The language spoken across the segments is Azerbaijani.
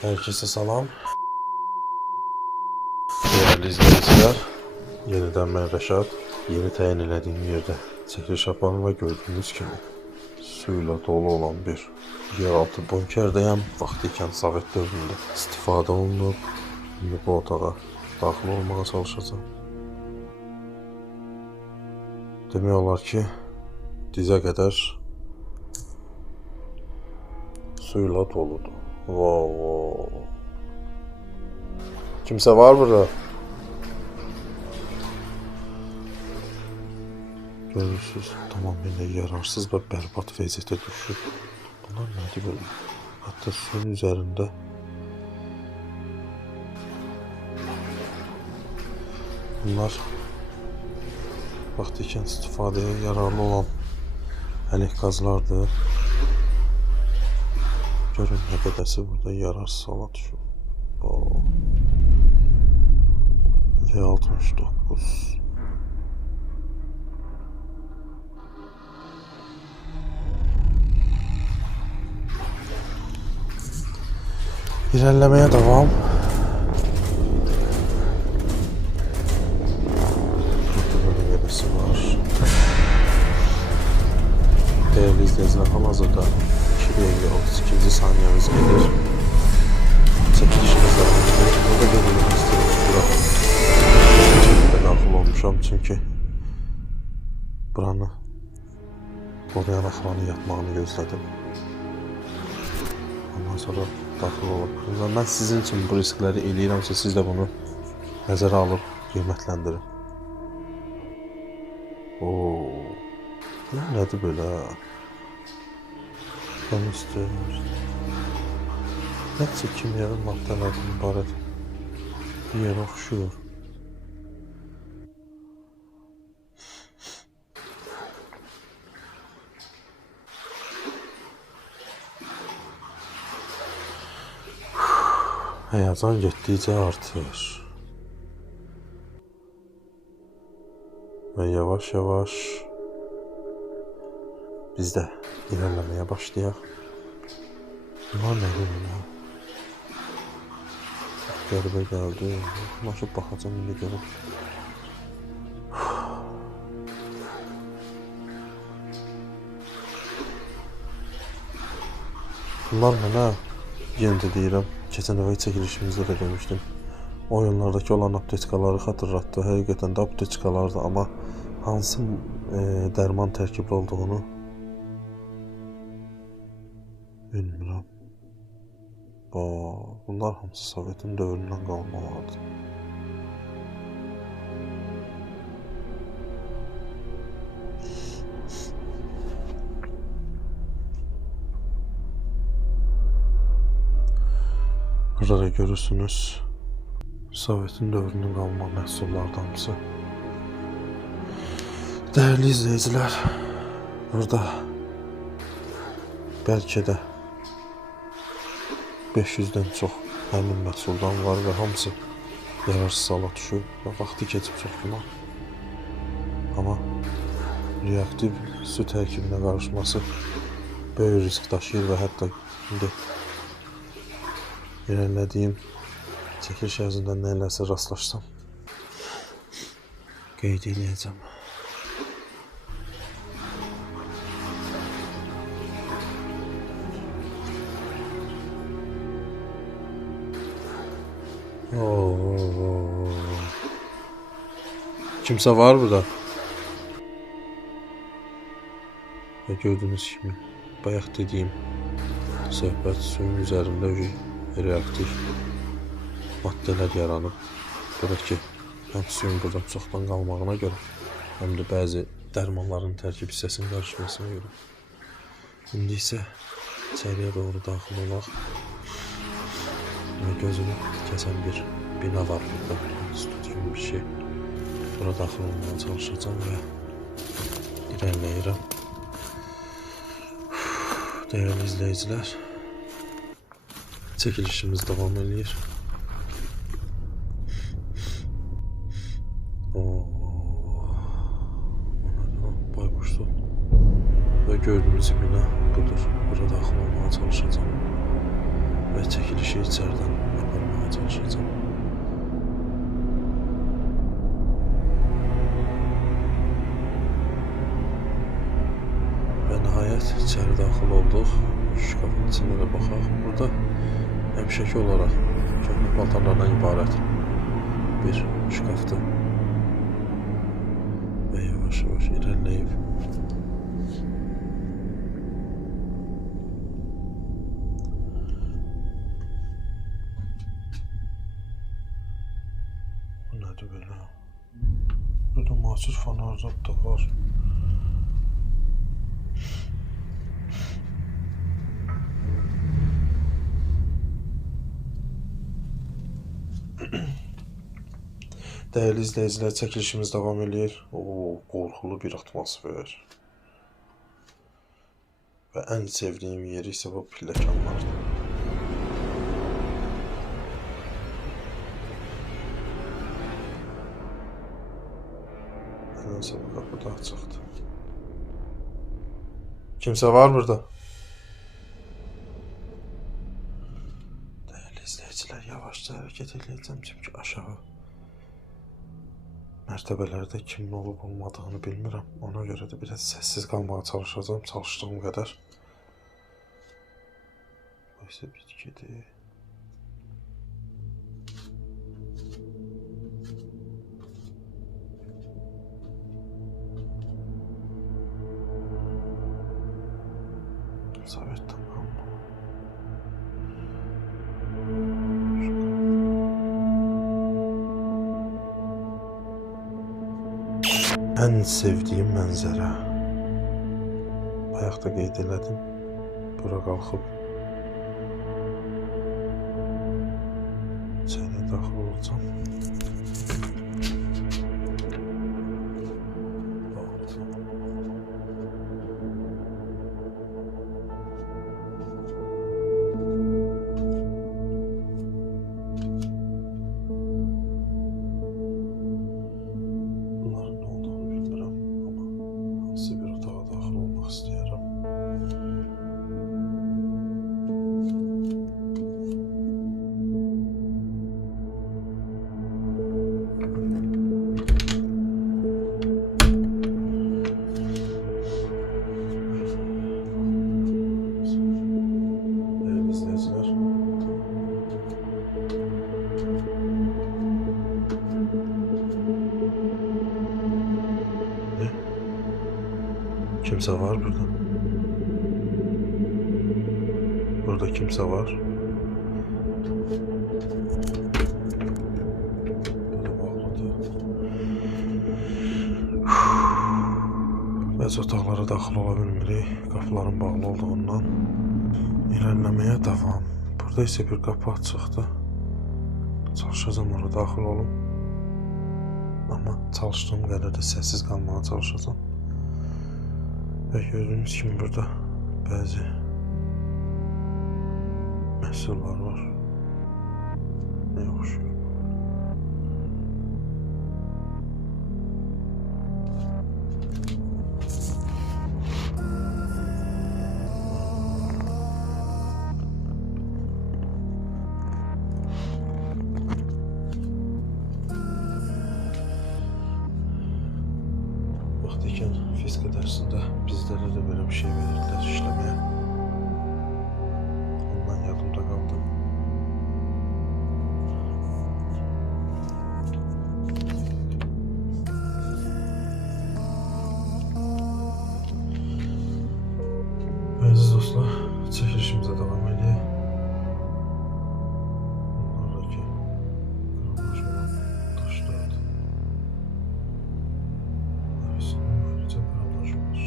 Herkese salam. Değerli izleyiciler, yeniden ben Rəşad. Yeni təyin elədiyim yerdə çəkiliş yapanım və gördüyünüz kimi suyla dolu olan bir yeraltı bunkerdəyəm. Vaxtı ikən Sovet dövründə istifadə olunub. İndi bu otağa daxil olmağa çalışacağım. Demək olar ki, dizə qədər suyla doludur. Wow. Kimsə var burada? Görürsünüz, tamamilə yararsız və bərbad vəziyyətə düşür. Bunlar nədir böyle? Hətta suyun üzərində bunlar vaxtı ikən istifadəyə yararlı olan ələk qazlardır. Görün nə qədəsi burada yararsız hala düşür. V69 İlerlemeye devam. Burada gebesi var. Değerli izleyiciler, hal-hazırda 2:32 saniyemiz gelir. Çekilişimiz devam ediyor. Burada görülmek istiyoruz. Bu şekilde daxil olmuşam çünkü buranı koruyan axranı yatmağını gözlədim. Ondan sonra daxil olub. Ben sizin için bu riskləri eləyirəmsə, siz də bunu nəzərə alıb qiymətləndirin. Nədir böyle? Ben istiyorum. Nəticə kimyanın maddələrdən ibarət bir yerə oxşuyur. Həyəcan getdikcə artır və yavaş-yavaş biz də ilerləməyə başlayaq. Bunlar nədir belə? Qəribə gəldi. Başıb baxacam, indi görüm. Bunlar mənə, yenə də deyirəm, keçən dəfə çəkilişimizdə də demişdim. Oyunlardakı olan aptekaları xatırlatdı. Həqiqətən də aptekalardı, amma hansı dərman tərkibli olduğunu bilmirəm. Bunlar hamısı Sovetin dövründən qalmalardı. Burada da görürsünüz Sovetin dövründən qalma məhsullardansı. Değerli izleyiciler, burada belki de 500'den çox həmin məhsuldan var və hamısı yararsız hala düşüb və vaxtı keçib çox güman. Amma reaktiv su tərkibinə qarışması böyük risk daşıyır və hətta indi irəlilədiyim çəkiliş ərzində nə iləsə rastlaşsam qeyd eləyəcəm. Kimsə var burada? Və gördüyünüz kimi bayaq dediyim söhbət suyun üzərində reaktiv maddələr yaranıb. Burada ki, həm suyun buradan çoxdan qalmağına görə, həm də bəzi dərmanların tərkib hissəsinin qarışmasına görə. İndi isə içəriyə doğru daxil olaq və gözünü kəsən bir bina var burada. İnstitut kimi bir şey. Bura daxil olmaya çalışacağım və irəliləyirəm. Değerli izleyiciler, çəkilişimiz devam edir. Baykuşdu. Ve gördüğünüz gibi budur. Burada daxil olmaya çalışacağım. ve çekilişi içeriden aparmaya çalışacağım. Ve nihayet içeri daxil olduq. Şkafın içində də baxaq. Burada həmişəki olaraq köhnə paltarlardan ibarət bir şkafdır. Ve yavaş yavaş ilerleyip bu nedir böyle? Burada mahsus fanarcap da var. Değerli izleyiciler, çekilişimiz devam ediyor. Korkulu bir atmosfer. Ve en sevdiğim yeri ise bu pilləkənlardır. Neyse, bu kapı da açıqdır. Kimse var burada? Değerli izleyiciler, yavaşça hareket edeceğim çünkü aşağı mərtəbələrdə kimin olub olmadığını bilmirəm. Ona görə də biraz səssiz qalmağa çalışacağım, çalışdığım qədər. Bu isə bitkidir. Sovetdən qalma. En sevdiğim mənzərə. Bayaq da qeyd elədim. Bura qalxıb içəriyə daxil olacağım. Kimse var burada. Burada kimse var. Burada bağlıdır. Bəzi otaqlara daxil ola bilmirik. Qapıların bağlı olduğundan. İlerlemeye devam. Burada ise bir kapı açıqdır. Çalışacağım orada daxil olum. Ama çalıştığım qədər də səssiz qalmağa çalışacağım. Ve gördüğünüz gibi burada bazı məhsullar var. Ne hoş. Vaxtikən fizika dərsində bizlərə də böyle bir şey verirdiler işlemeye. Ondan yadımda kaldı. Aziz dostlar, çəkilişimizə devam edelim. Bunlardaki kırılmış olan taşlardı. Ayrıca baraj var.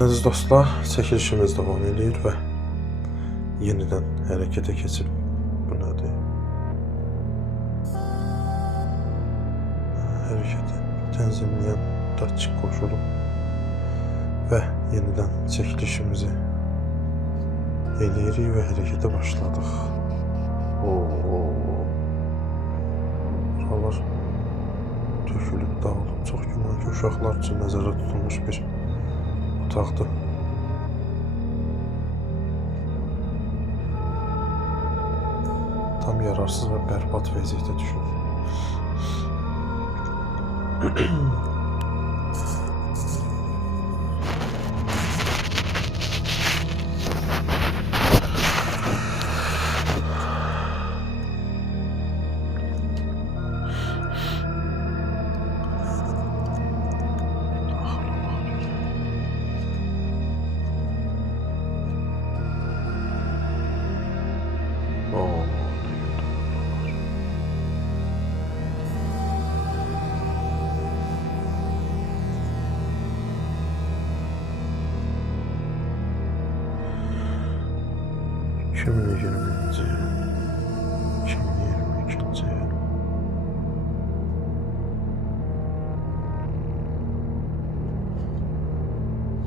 Aziz dostlar, çəkilişimiz devam edir və yenidən hərəkətə keçib. Bu nədir? Hərəkəti tənzimləyən datçik qoşulub və yenidən çəkilişimizi Eləyirik və hərəkətə başladıq. Buralar tökülüb dağılıb. Çox güman ki, uşaqlar üçün nəzərdə tutulmuş bir otaqdır. Tam yararsız və bərbad vəziyyətə düşür.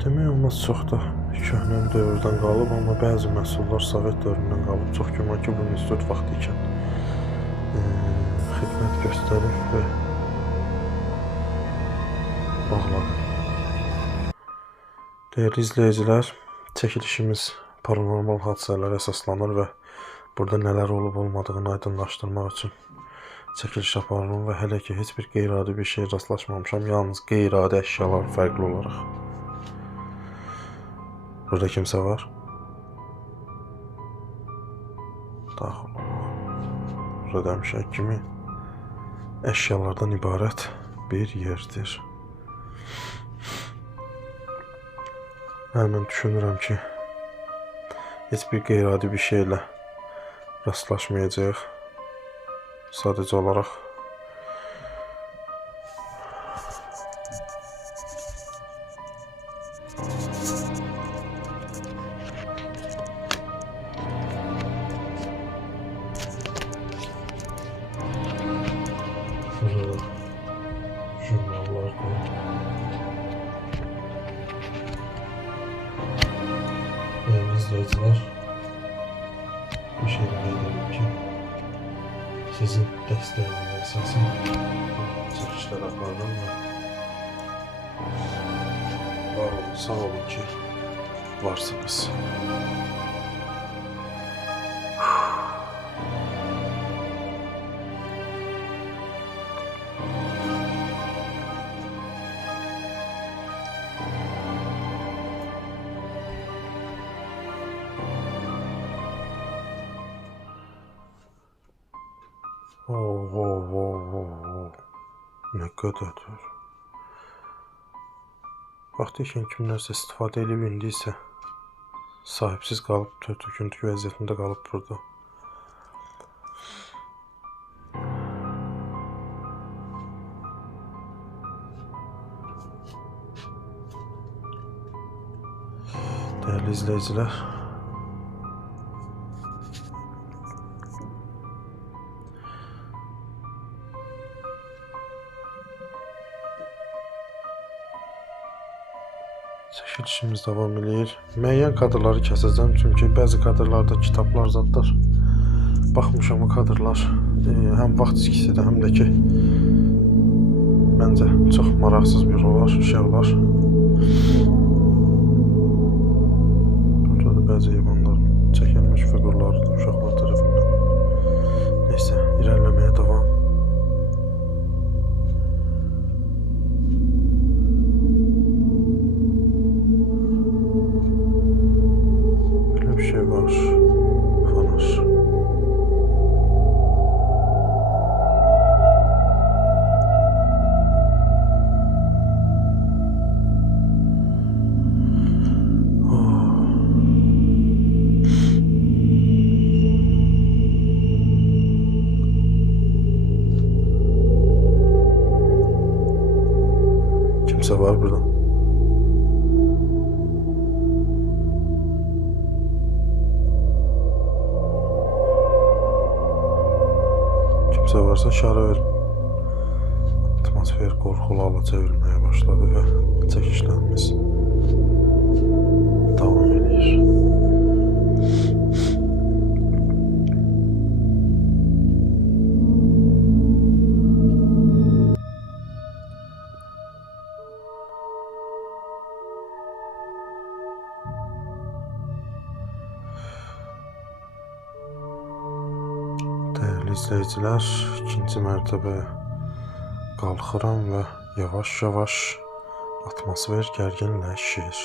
Demək olmaz çox da köhnə dövrdən qalıb, amma bəzi məhsullar Sovet dövründən qalıb. Çox güman ki, bu institut vaxtı ikən xidmət göstərib və bağlanıb. Dəyərli izləyicilər, çəkilişimiz paranormal hadisələrə əsaslanır və burada nələr olub olmadığını aydınlaşdırmaq üçün çəkiliş aparılır və hələ ki heç bir qeyri-adi bir şey rastlaşmamışam, yalnız qeyri-adi əşyalar fərqli olaraq. Burada kimsə var? Daxil olaq. Burada demişək kimi əşyalardan ibarət bir yerdir. Mən düşünürəm ki, heç bir qeyri-adi bir şeylə rastlaşmayacaq. Sadəcə olaraq izləyicilər, bir şey demək edelim ki, sizin dəstəyinizə əsasən çəkişlər apardım və var olun, sağ olun ki, varsınız. Nə qədərdir. Vaxtı ikən kimlərsə istifadə edib, indi isə sahibsiz qalıb, töküntü vəziyyətində qalıb burada. Dəyərli izləyicilər, çəkilişimiz davam edir. Müəyyən kadrları kəsəcəm, çünki bəzi kadrlarda kitablar zadlar. Baxmışam o kadrlar həm vaxt itkisidir, həm də ki məncə çox maraqsız bir şey olar. Burada da bəzi heyvanların çəkilmiş fiqurlarıdır uşaqlar tərəfindən. Neysə, irəliləməyə davam. Şey var, fanar. Kimse var burada. Kimsə varsa işarə verin. Atmosfer qorxularla çevrilməyə başladı və çəkişlərimiz davam edir. Dəyərli izləyicilər, ikinci mərtəbəyə qalxıram və yavaş-yavaş atmosfer gərginləşir.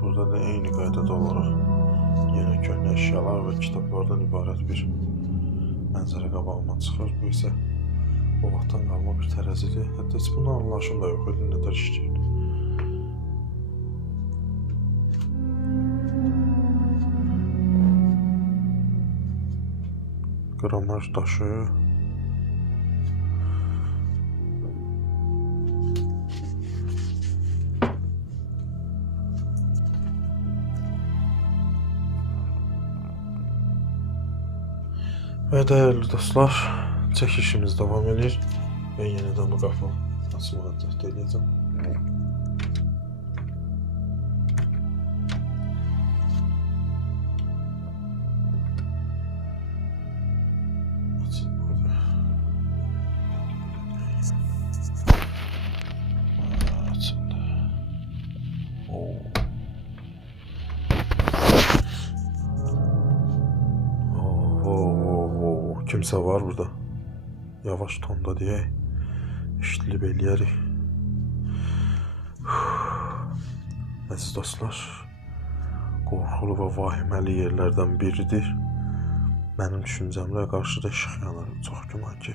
Burada da eyni qaydada olaraq yenə köhnə əşyalar və kitablardan ibarət bir mənzərə qabağıma çıxır. Bu isə o vaxtdan qalma bir tərəzidir. Hətta heç bunun anlaşım da yox idi, nə qədər işləyir. Qramaj daşı. Və dəyərli dostlar, çəkişimiz davam edir və yenidən bu qapı açmağa cəhd edəcəm. Kimsə var burada. Yavaş tonda deyək, eşidilib eləyərik. Əziz dostlar, qorxulu və vahiməli yerlərdən biridir. Mənim düşüncəmlə qarşıda işıq yanır. Çox güman ki,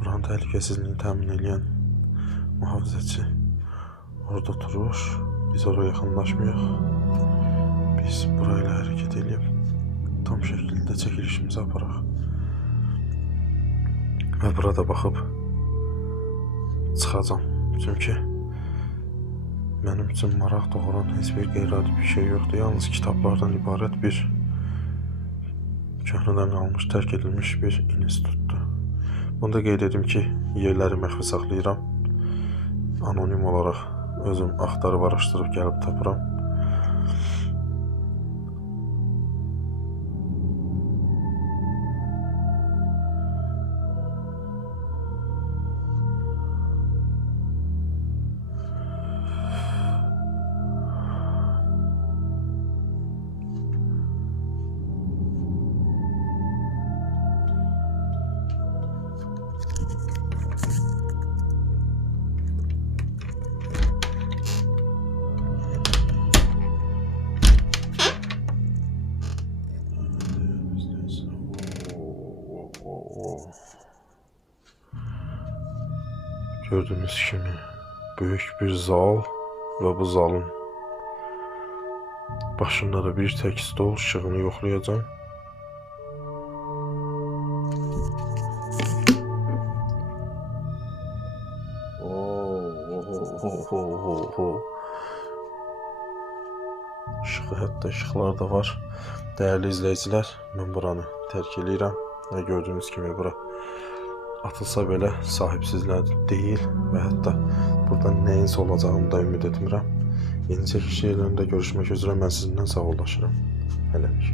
buranın təhlükəsizliyini təmin edən mühafizəçi orada durur. Biz oraya yaxınlaşmayaq. Biz burayla hərəkət edib tam şəkildə çəkilişimizi aparaq. Və burada baxıb çıxacam. Çünki mənim üçün maraq doğuran heç bir qeyri-adi bir şey yoxdur. Yalnız kitablardan ibarət bir köhnədən qalmış, tərk edilmiş bir institutdur. Bunu da qeyd edim ki, yerləri məxfi saxlayıram. Anonim olaraq özüm axtarıb araşdırıb gəlib tapıram. Gördüğünüz kimi büyük bir zal ve bu zalın başında da bir tek stol ışığını yoxlayacağım. Işığı, hətta ışıqlar da var. Değerli izleyiciler, ben buranı terk edirəm ve gördüğünüz kimi bura atılsa belə sahibsizlər deyil və hətta buradan nəyinsə olacağını da ümid etmirəm. Yeni çəkiş yerlərində görüşmək üzrə mən sizinlə sağollaşıram. Hələlik.